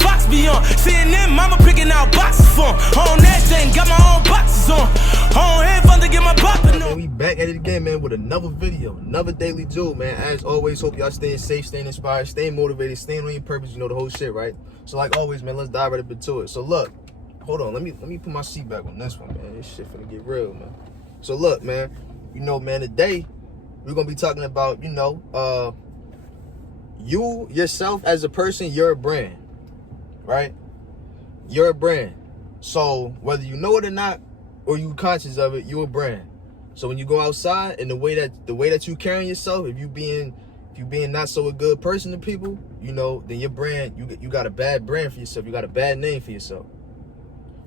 Fox be on. CNN, mama picking out boxes for him. On that thing, got my own boxes on. On headphones to get my poppin' on. We back at it again, man, with another video, another daily jewel, man. As always, hope y'all staying safe, staying inspired, staying motivated, staying on your purpose. You know the whole shit, right? So like always, man, let's dive right up into it. So look, hold on, let me put my seat back on this one, man. This shit finna get real, man. So look, man, you know, man, today we're gonna be talking about, you know, you yourself as a person, you're a brand, right? You're a brand. So whether you know it or not, or you conscious of it, you're a brand. So when you go outside and the way that you carrying yourself, if you being not so a good person to people, you know, then your brand, you got a bad brand for yourself. You got a bad name for yourself.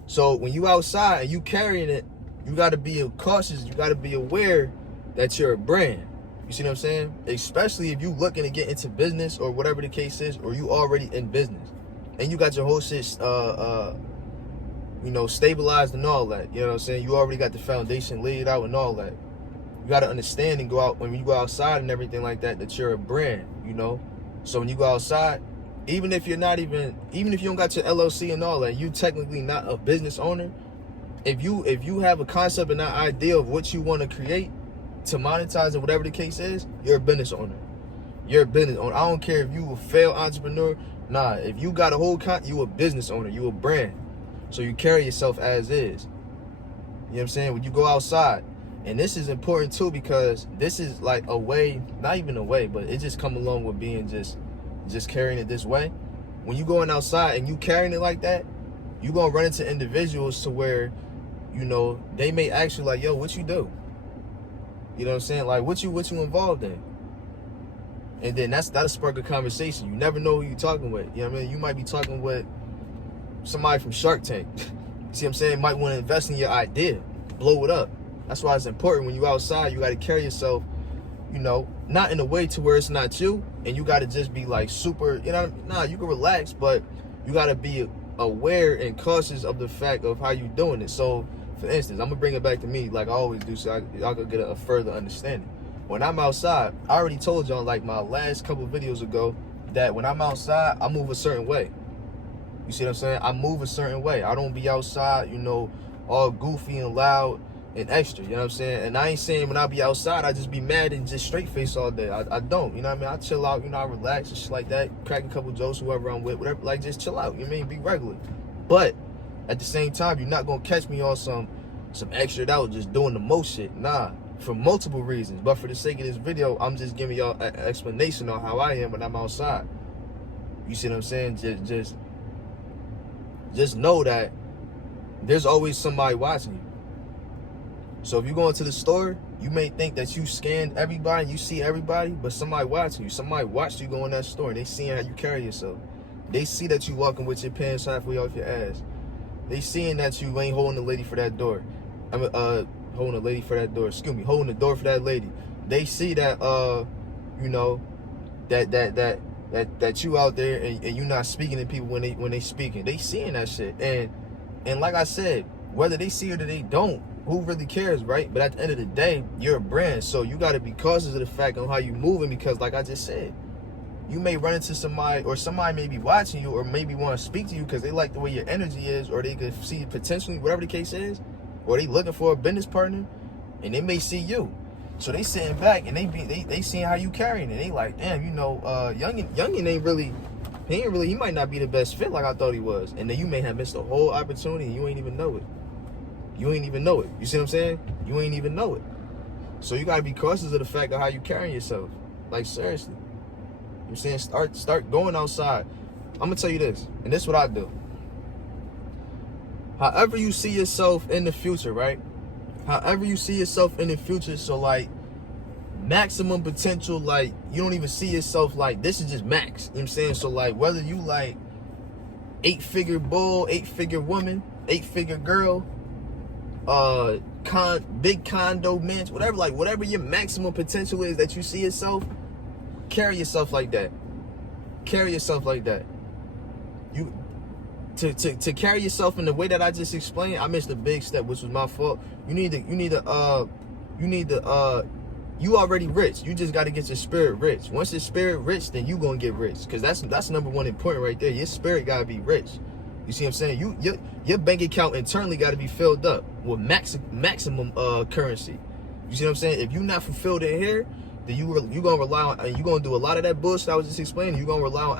So when you outside and you carrying it, you got to be cautious. You got to be aware that you're a brand. You see what I'm saying? Especially if you looking to get into business or whatever the case is, or you already in business and you got your whole shit, you know, stabilized and all that. You know what I'm saying? You already got the foundation laid out and all that. You got to understand and go out, when you go outside and everything like that, that you're a brand, you know? So when you go outside, even if you don't got your LLC and all that, you technically not a business owner. If you have a concept and an idea of what you want to create to monetize or whatever the case is, you're a business owner. You're a business owner. I don't care if you a failed entrepreneur. Nah, if you got a whole you a business owner. You a brand. So you carry yourself as is. You know what I'm saying? When you go outside, and this is important too, because this is like a way, not even a way, but it just come along with being just carrying it this way. When you going outside and you carrying it like that, you gonna run into individuals to where, you know, they may ask you like, yo, what you do? You know what I'm saying? Like, what you involved in? And then that'll spark a conversation. You never know who you're talking with. You know what I mean? You might be talking with somebody from Shark Tank. See what I'm saying? Might want to invest in your idea, blow it up. That's why it's important when you outside, you got to carry yourself, you know, not in a way to where it's not you, and you got to just be like super, you know, nah, you can relax, but you got to be aware and cautious of the fact of how you doing it. So, for instance, I'm going to bring it back to me like I always do, so y'all can get a further understanding. When I'm outside, I already told y'all like my last couple videos ago that when I'm outside, I move a certain way. You see what I'm saying? I move a certain way. I don't be outside, you know, all goofy and loud and extra, you know what I'm saying? And I ain't saying when I be outside, I just be mad and just straight face all day. I don't, you know what I mean? I chill out, you know, I relax and shit like that, crack a couple jokes, whoever I'm with, whatever, like just chill out, you know what I mean? Be regular. But at the same time, you're not gonna catch me on some extra out just doing the most shit. Nah, for multiple reasons. But for the sake of this video, I'm just giving y'all an explanation on how I am when I'm outside. You see what I'm saying? Just know that there's always somebody watching you. So if you go into the store, you may think that you scanned everybody, you see everybody, but somebody watching you. Somebody watched you go in that store and they seeing how you carry yourself. They see that you walking with your pants halfway off your ass. They seeing that you ain't holding the lady for that door. Holding the lady for that door. Excuse me, holding the door for that lady. They see that you know, that you out there and you not speaking to people when they speaking. They seeing that shit. And like I said, whether they see it or they don't, who really cares, right? But at the end of the day, you're a brand, so you got to be cautious of the fact on how you moving, because like I just said, you may run into somebody, or somebody may be watching you, or maybe want to speak to you because they like the way your energy is, or they could see potentially, whatever the case is, or they looking for a business partner, and they may see you. So they sitting back and they seeing how you carrying it. They like, damn, you know, Youngin ain't really, he might not be the best fit like I thought he was. And then you may have missed a whole opportunity and you ain't even know it. You ain't even know it. You see what I'm saying? You ain't even know it. So you gotta be cautious of the fact of how you carrying yourself. Like seriously. You know what I'm saying? Start going outside. I'm gonna tell you this, and this is what I do. However you see yourself in the future, right? However you see yourself in the future, so like maximum potential, like you don't even see yourself like this is just max. You know what I'm saying? So like whether you like 8-figure bull, 8-figure woman, 8-figure girl, big condo mansion, whatever, like whatever your maximum potential is that you see yourself, carry yourself like that. Carry yourself like that. You to carry yourself in the way that I just explained, I missed a big step, which was my fault. You need to you already rich. You just got to get your spirit rich. Once your spirit rich, then you gonna get rich. Cause that's number one important right there. Your spirit gotta be rich. You see what I'm saying? Your bank account internally gotta be filled up with maximum currency. You see what I'm saying? If you're not fulfilled in here, then you gonna rely on, and you gonna do a lot of that bullshit I was just explaining. You gonna rely on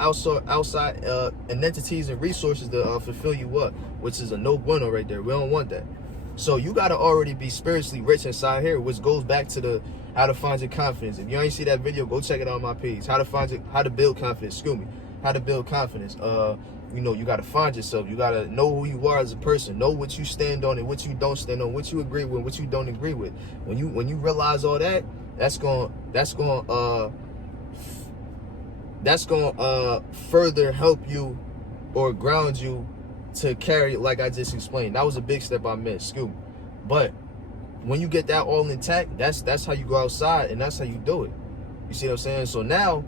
outside entities and resources to fulfill you up, which is a no bueno right there. We don't want that. So you gotta already be spiritually rich inside here, which goes back to the how to find your confidence. If you ain't see that video, go check it out on my page. How to build confidence. Excuse me. How to build confidence. You know, you gotta find yourself. You gotta know who you are as a person. Know what you stand on and what you don't stand on. What you agree with, what you don't agree with. When you realize all that, that's gonna further help you or ground you to carry it like I just explained. That was a big step I missed. Excuse me. But when you get that all intact, that's how you go outside, and that's how you do it. You see what I'm saying? So now,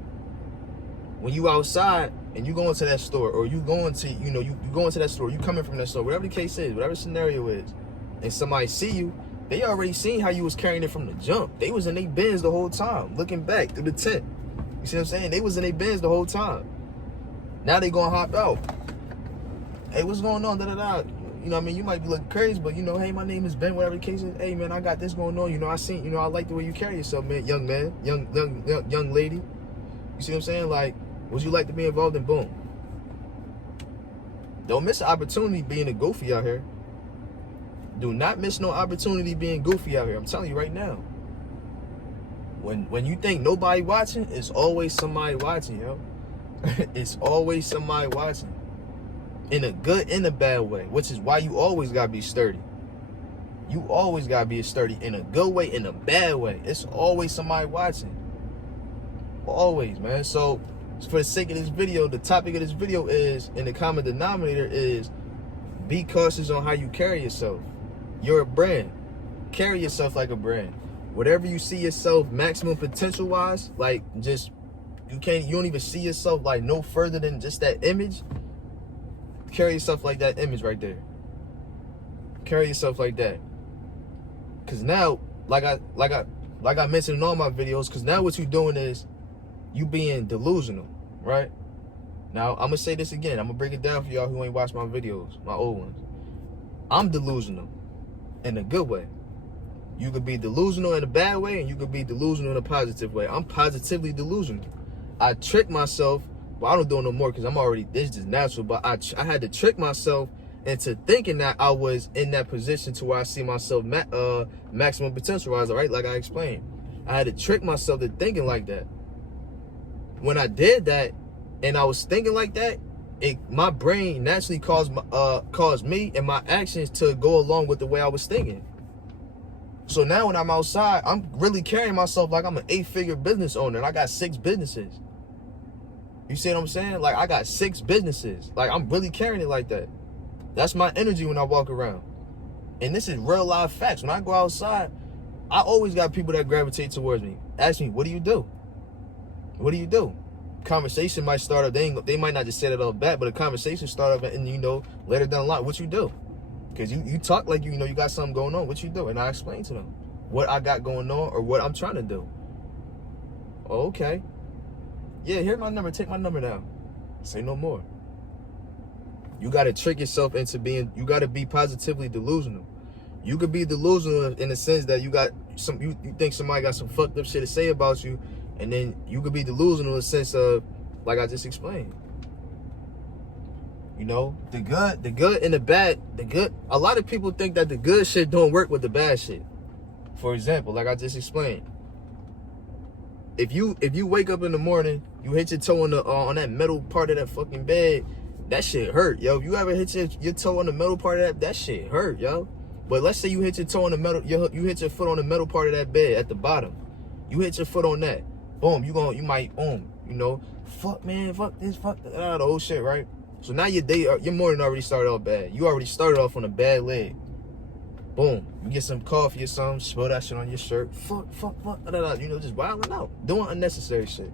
when you outside and you go into that store, or you go into, you go into that store, you coming from that store, whatever the case is, whatever scenario is, and somebody see you, they already seen how you was carrying it from the jump. They was in their bins the whole time, looking back through the tent. You see what I'm saying? They was in their bins the whole time. Now they gonna hop out. Hey, what's going on? Da-da-da. You know what I mean? You might be looking crazy, but hey, my name is Ben, whatever the case is. Hey man, I got this going on. I seen, I like the way you carry yourself, man. Young man, young lady. You see what I'm saying? Like, would you like to be involved in? Boom. Don't miss an opportunity being a goofy out here. Do not miss no opportunity being goofy out here. I'm telling you right now. When you think nobody watching, it's always somebody watching, yo. It's always somebody watching. In a good and a bad way, which is why you always gotta be sturdy. You always gotta be sturdy in a good way, in a bad way. It's always somebody watching. Always, man. So for the sake of this video, the topic of this video is, and the common denominator is, be cautious on how you carry yourself. You're a brand. Carry yourself like a brand. Whatever you see yourself maximum potential wise, like just you don't even see yourself like no further than just that image. Carry yourself like that image right there. Carry yourself like that. Cause now, like I mentioned in all my videos, cause now what you're doing is you being delusional, right? Now I'm gonna say this again. I'm gonna break it down for y'all who ain't watched my videos, my old ones. I'm delusional in a good way. You could be delusional in a bad way, and you could be delusional in a positive way. I'm positively delusional. I trick myself. Well, I don't do it no more because it's just natural. But I had to trick myself into thinking that I was in that position to where I see myself maximum potential wise, right? Like I explained. I had to trick myself to thinking like that. When I did that, and I was thinking like that, my brain naturally caused me and my actions to go along with the way I was thinking. So now when I'm outside, I'm really carrying myself like I'm an 8-figure business owner, and I got 6 businesses. You see what I'm saying? Like, I got 6 businesses. Like, I'm really carrying it like that. That's my energy when I walk around. And this is real life facts. When I go outside, I always got people that gravitate towards me. Ask me, what do you do? What do you do? Conversation might start up. They might not just say that all back, but a conversation start up and, later down the line, what you do? Because you talk like you got something going on. What you do? And I explain to them what I got going on or what I'm trying to do. Oh, okay. Yeah, here's my number. Take my number down. Say no more. You got to trick yourself into you got to be positively delusional. You could be delusional in the sense that you think somebody got some fucked up shit to say about you, and then you could be delusional in the sense of, like I just explained. The good and the bad, a lot of people think that the good shit don't work with the bad shit. For example, like I just explained, if you wake up in the morning, you hit your toe on that metal part of that fucking bed, that shit hurt, yo. If you ever hit your toe on the metal part of that shit hurt, yo. But let's say you hit your toe on the metal, you hit your foot on the metal part of that bed at the bottom. You hit your foot on that, boom. You might fuck man, fuck this, fuck that, the whole shit, right? So now your morning already started off bad. You already started off on a bad leg. Boom. You get some coffee or something, spill that shit on your shirt. Fuck, just wilding out. Doing unnecessary shit.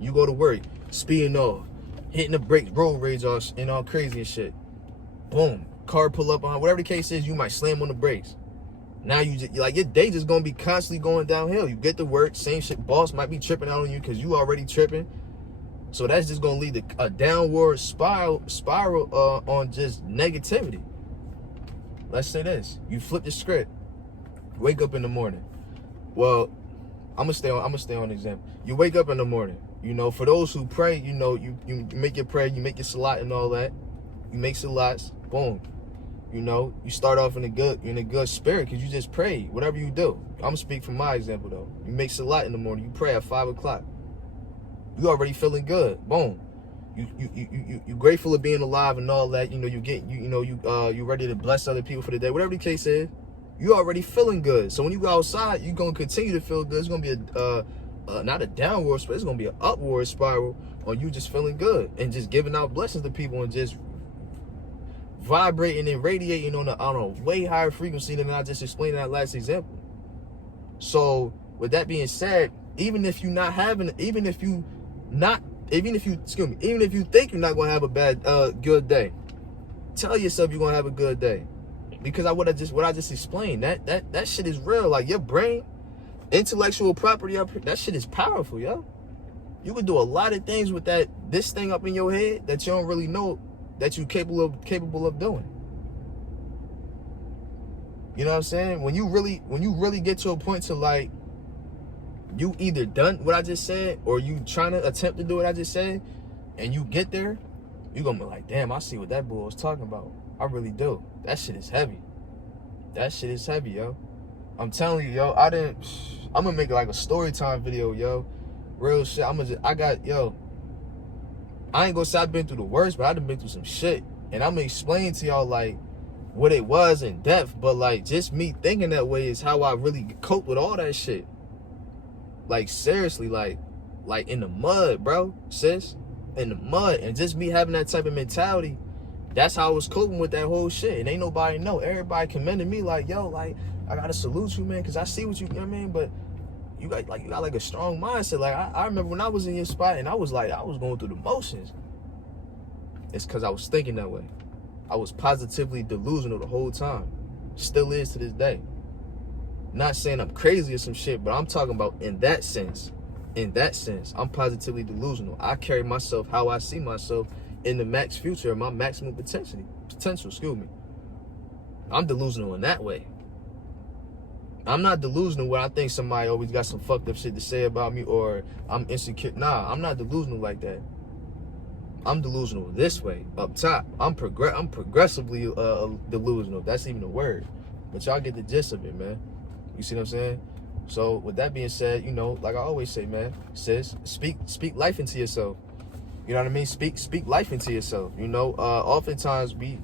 You go to work, speeding off, hitting the brakes, road rage off, and all crazy and shit. Boom. Car pull up on, whatever the case is, you might slam on the brakes. Now you just, like, your day just gonna be constantly going downhill. You get to work, same shit. Boss might be tripping out on you because you already tripping. So that's just gonna lead to a downward spiral on just negativity. Let's say this: you flip the script. Wake up in the morning. Well, I'm gonna stay on the example. You wake up in the morning. You know, for those who pray, you know, you make your prayer, you make your salat and all that. You make salats, boom. You know, you start off in a good spirit because you just pray. Whatever you do, I'm gonna speak from my example though. You make salat in the morning. You pray at 5 o'clock. You already feeling good. Boom. You grateful of being alive and all that. You know, you ready to bless other people for the day. Whatever the case is, you already feeling good. So when you go outside, you're gonna continue to feel good. It's gonna be not a downward spiral. It's gonna be an upward spiral on you just feeling good and just giving out blessings to people and just vibrating and radiating on a way higher frequency than I just explained in that last example. So with that being said, even if you think you're not gonna have a good day, tell yourself you're gonna have a good day. Because what I just explained, that shit is real. Like, your brain, intellectual property up here, that shit is powerful, yo. You can do a lot of things with this thing up in your head that you don't really know that you're capable of doing. You know what I'm saying? When you really get to a point to, like, you either done what I just said or you trying to attempt to do what I just said, and you get there, you're gonna be like, damn, I see what that bull was talking about. I really do. That shit is heavy. That shit is heavy, yo. I'm telling you, yo, I'm gonna make it like a story time video, yo. Real shit. I ain't gonna say I've been through the worst, but I done been through some shit. And I'm gonna explain to y'all, like, what it was in depth. But, like, just me thinking that way is how I really cope with all that shit. Like, seriously, like in the mud, bro, sis. In the mud. And just me having that type of mentality, that's how I was coping with that whole shit. And ain't nobody know. Everybody commended me like, yo, like, I gotta salute you, man, because I see what you know what I mean? But you got like a strong mindset. Like, I remember when I was in your spot and I was going through the motions. It's because I was thinking that way. I was positively delusional the whole time. Still is to this day. Not saying I'm crazy or some shit, but I'm talking about in that sense. In that sense, I'm positively delusional. I carry myself how I see myself in the max future, my maximum potential, excuse me. I'm delusional in that way. I'm not delusional where I think somebody always got some fucked up shit to say about me or I'm insecure. Nah, I'm not delusional like that. I'm delusional this way, up top. I'm progressively delusional. If that's even a word. But y'all get the gist of it, man. You see what I'm saying? So with that being said, you know, like I always say, man, sis, speak life into yourself. You know what I mean? Speak life into yourself. You know, oftentimes we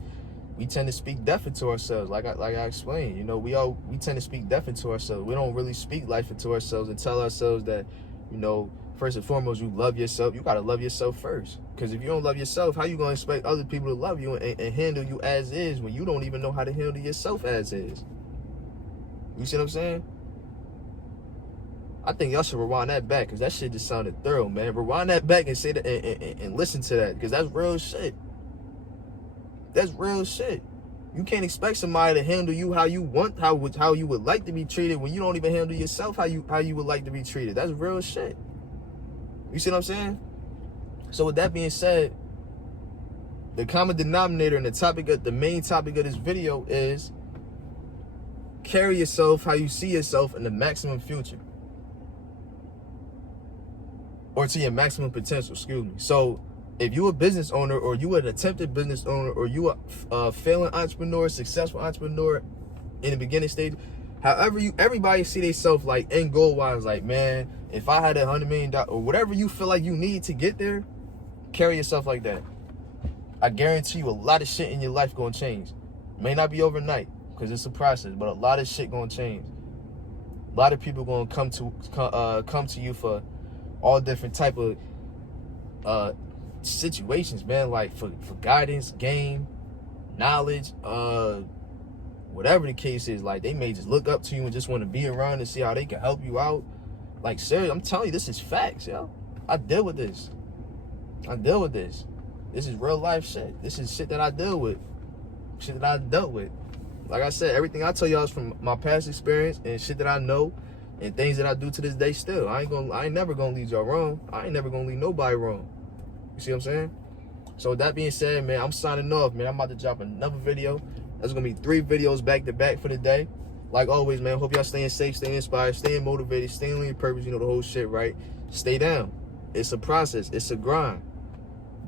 tend to speak death into ourselves. Like I explained, you know, we tend to speak death into ourselves. We don't really speak life into ourselves and tell ourselves that, you know, first and foremost, you love yourself. You gotta love yourself first. Because if you don't love yourself, how you gonna expect other people to love you and handle you as is when you don't even know how to handle yourself as is? You see what I'm saying? I think y'all should rewind that back because that shit just sounded thorough, man. Rewind that back and say that and listen to that because that's real shit. That's real shit. You can't expect somebody to handle you how you want, how you would like to be treated when you don't even handle yourself how you would like to be treated. That's real shit. You see what I'm saying? So with that being said, the common denominator and the main topic of this video is carry yourself how you see yourself in the maximum future. Or to your maximum potential, excuse me. So if you a business owner or you an attempted business owner or you a failing entrepreneur, successful entrepreneur in the beginning stage, however everybody see themselves like end goal wise, like, man, if I had $100 million or whatever you feel like you need to get there, carry yourself like that. I guarantee you a lot of shit in your life gonna change. May not be overnight because it's a process, but a lot of shit gonna change. A lot of people gonna come to you for all different type of situations, man, like for guidance, game, knowledge, whatever the case is. Like, they may just look up to you and just want to be around and see how they can help you out. Like, seriously, I'm telling you, this is facts, yo. I deal with this. This is real life shit. This is shit that I deal with. Shit that I dealt with. Like I said, everything I tell y'all is from my past experience and shit that I know and things that I do to this day still. I ain't never gonna lead y'all wrong. I ain't never gonna lead nobody wrong. You see what I'm saying? So with that being said, man, I'm signing off, man. I'm about to drop another video. There's gonna be 3 videos back to back for the day. Like always, man, hope y'all staying safe, staying inspired, staying motivated, staying on your purpose, you know the whole shit, right? Stay down. It's a process, it's a grind.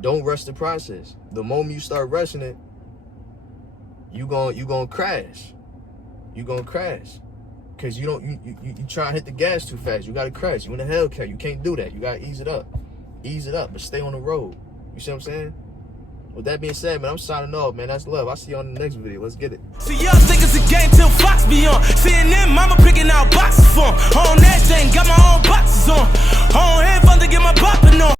Don't rush the process. The moment you start rushing it, you gonna crash. You gonna crash. Cause you try to hit the gas too fast. You gotta crash. You in a Hellcat. You can't do that. You gotta ease it up. Ease it up, but stay on the road. You see what I'm saying? With that being said, man, I'm signing off, man. That's love. I'll see you on the next video. Let's get it. See, y'all think it's a game till Fox be on. CNN, mama picking out boxes for 'em. On that thing, got my own boxes on. On headphones to get my bopping on.